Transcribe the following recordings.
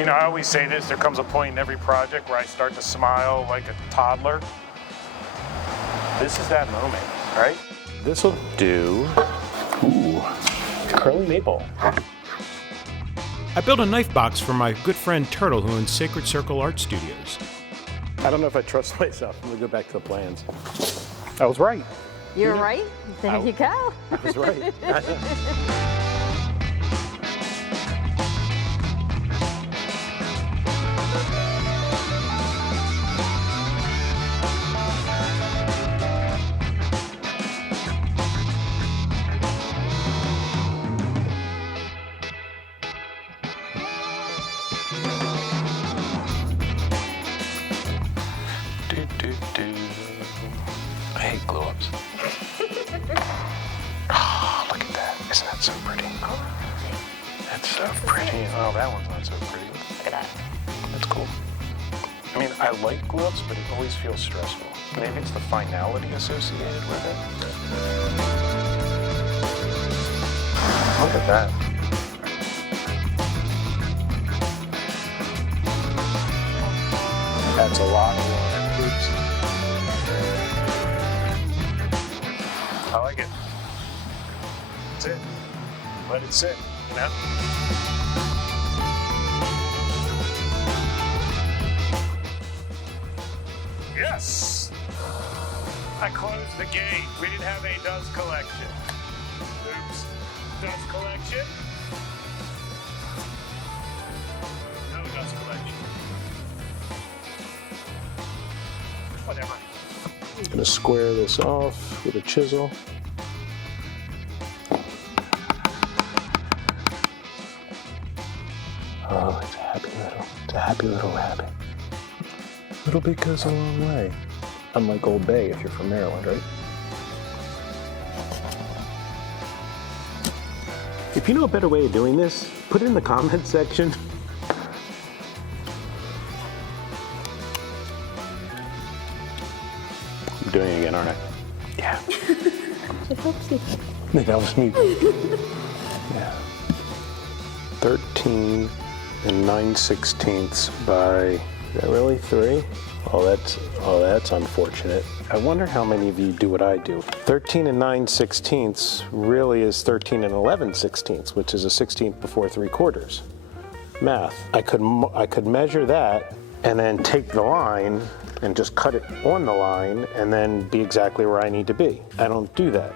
You know, I always say this, there comes a point in every project where I start to smile like a toddler. This is that moment, right? This will do. Ooh, curly maple. I built a knife box for my good friend Turtle, who owns Sacred Circle Art Studios. I don't know if I trust myself. I'm gonna go back to the plans. I was right. You're right. There you go. I was right. I hate glow-ups. Oh, look at that. Isn't that so pretty? That's so pretty. Oh, that one's not so pretty. Look at that. That's cool. I mean, I like glow-ups, but it always feels stressful. Maybe it's the finality associated with it. Look at that. That's a lot of wire. Oops. I like it. That's it. Let it sit, you know? Yes! I closed the gate. We didn't have a dust collection. Oops. Dust collection? No dust collection. Whatever. I'm gonna square this off with a chisel. Oh, it's a happy little rabbit. Little bit goes a long way. Unlike Old Bay, if you're from Maryland, right? If you know a better way of doing this, put it in the comments section. I'm doing it again, aren't I? Yeah. It helps you. It helps me. Yeah. 13 and 9/16 by, is that really 3? Oh, that's unfortunate. I wonder how many of you do what I do. 13 and 9/16 really is 13 and 11/16, which is a 16th before 3/4. Math. I could measure that and then take the line and just cut it on the line and then be exactly where I need to be. I don't do that.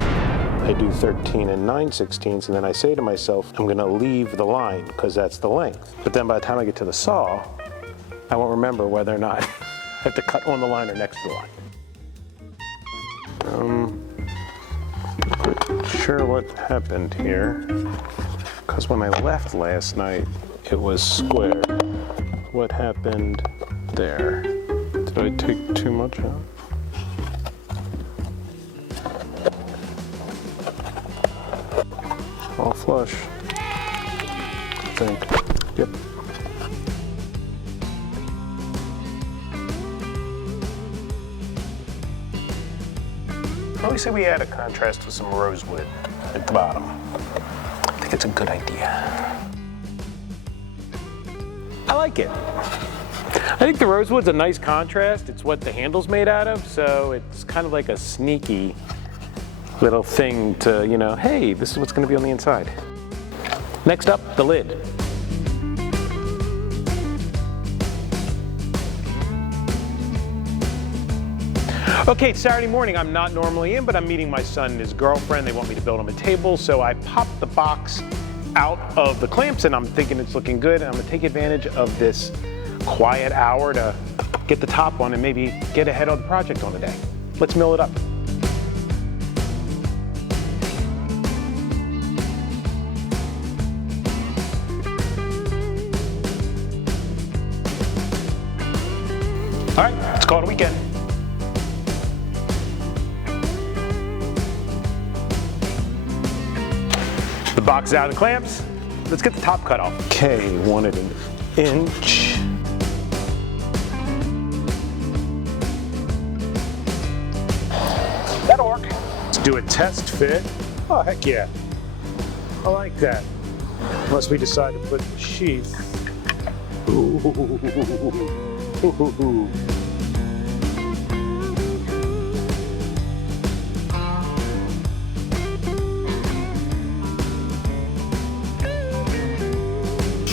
I do 13 and 9/16 and then I say to myself, I'm gonna leave the line because that's the length. But then by the time I get to the saw, I won't remember whether or not I have to cut on the line or next to the line. Not sure what happened here, because when I left last night, it was square. What happened there? Did I take too much out? All flush, I think. Yep. I always say we add a contrast with some rosewood at the bottom. I think it's a good idea. I like it. I think the rosewood's a nice contrast. It's what the handle's made out of, so it's kind of like a sneaky little thing to, you know, hey, this is what's going to be on the inside. Next up, the lid. Okay, it's Saturday morning. I'm not normally in, but I'm meeting my son and his girlfriend. They want me to build him a table, so I popped the box out of the clamps and I'm thinking it's looking good, and I'm gonna take advantage of this quiet hour to get the top on and maybe get ahead of the project on the day. Let's mill it up. All right, let's call it a weekend. The box is out of the clamps. Let's get the top cut off. Okay, wanted an inch. That'll work. Let's do a test fit. Oh, heck yeah. I like that. Unless we decide to put the sheath Ooh.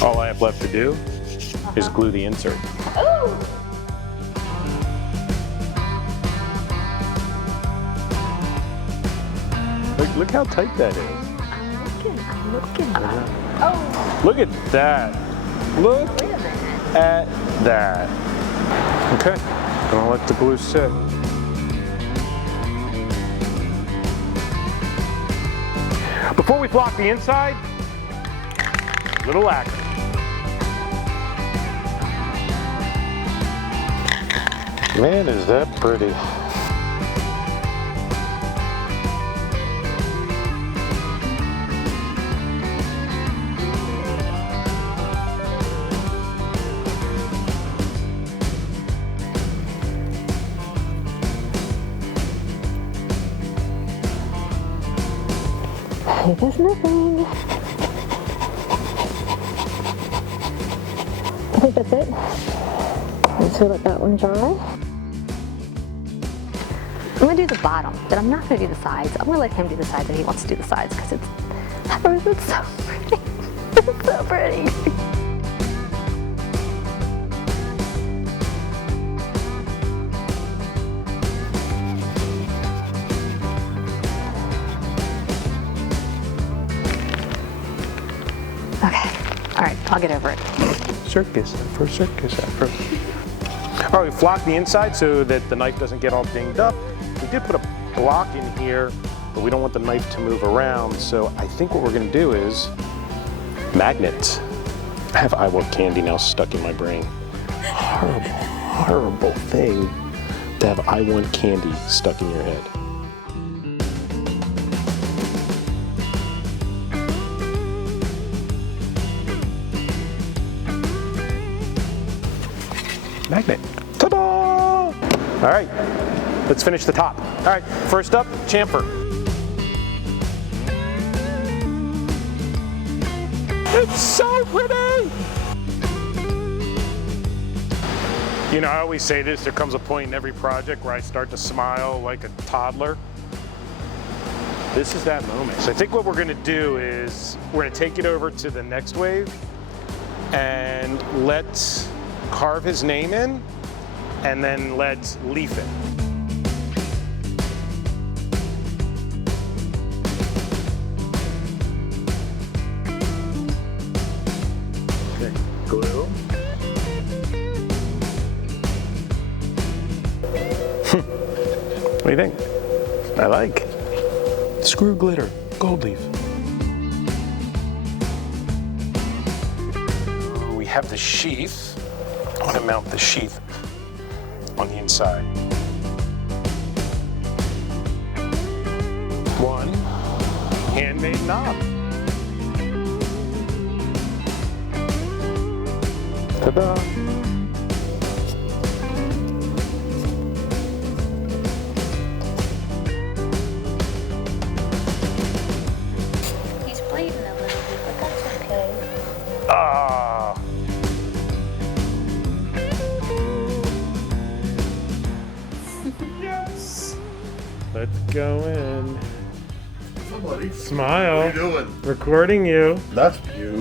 All I have left to do is glue the insert. Ooh! Look how tight that is. I'm looking. Oh! Look at that. Look Wait a minute. at that. Okay, gonna let the glue sit. Before we block the inside, little lacquer. Man, is that pretty. Here goes nothing. I think that's it. Let's let that one dry. I'm gonna do the bottom, but I'm not gonna do the sides. I'm gonna let him do the sides if he wants to do the sides because it's so pretty. It's so pretty. Okay, all right, I'll get over it. Circus after circus after. All right, we flock the inside so that the knife doesn't get all dinged up. We did put a block in here, but we don't want the knife to move around. So I think what we're gonna do is magnets. I have I Want Candy now stuck in my brain. Horrible, horrible thing to have I Want Candy stuck in your head. Magnet. Ta-da! All right, let's finish the top. All right, first up, chamfer. It's so pretty! You know, I always say this, there comes a point in every project where I start to smile like a toddler. This is that moment. So I think what we're gonna do is, we're gonna take it over to the NextWave and let's carve his name in, and then let's leaf it. Okay, glue. What do you think? I like. Screw glitter, gold leaf. We have the sheath. I'm going to mount the sheath on the inside. One handmade knob. Ta-da! He's bleeding a little bit, but that's okay. Ah! Yes! Let's go in. Somebody. Smile. What are you doing? Recording you. That's you.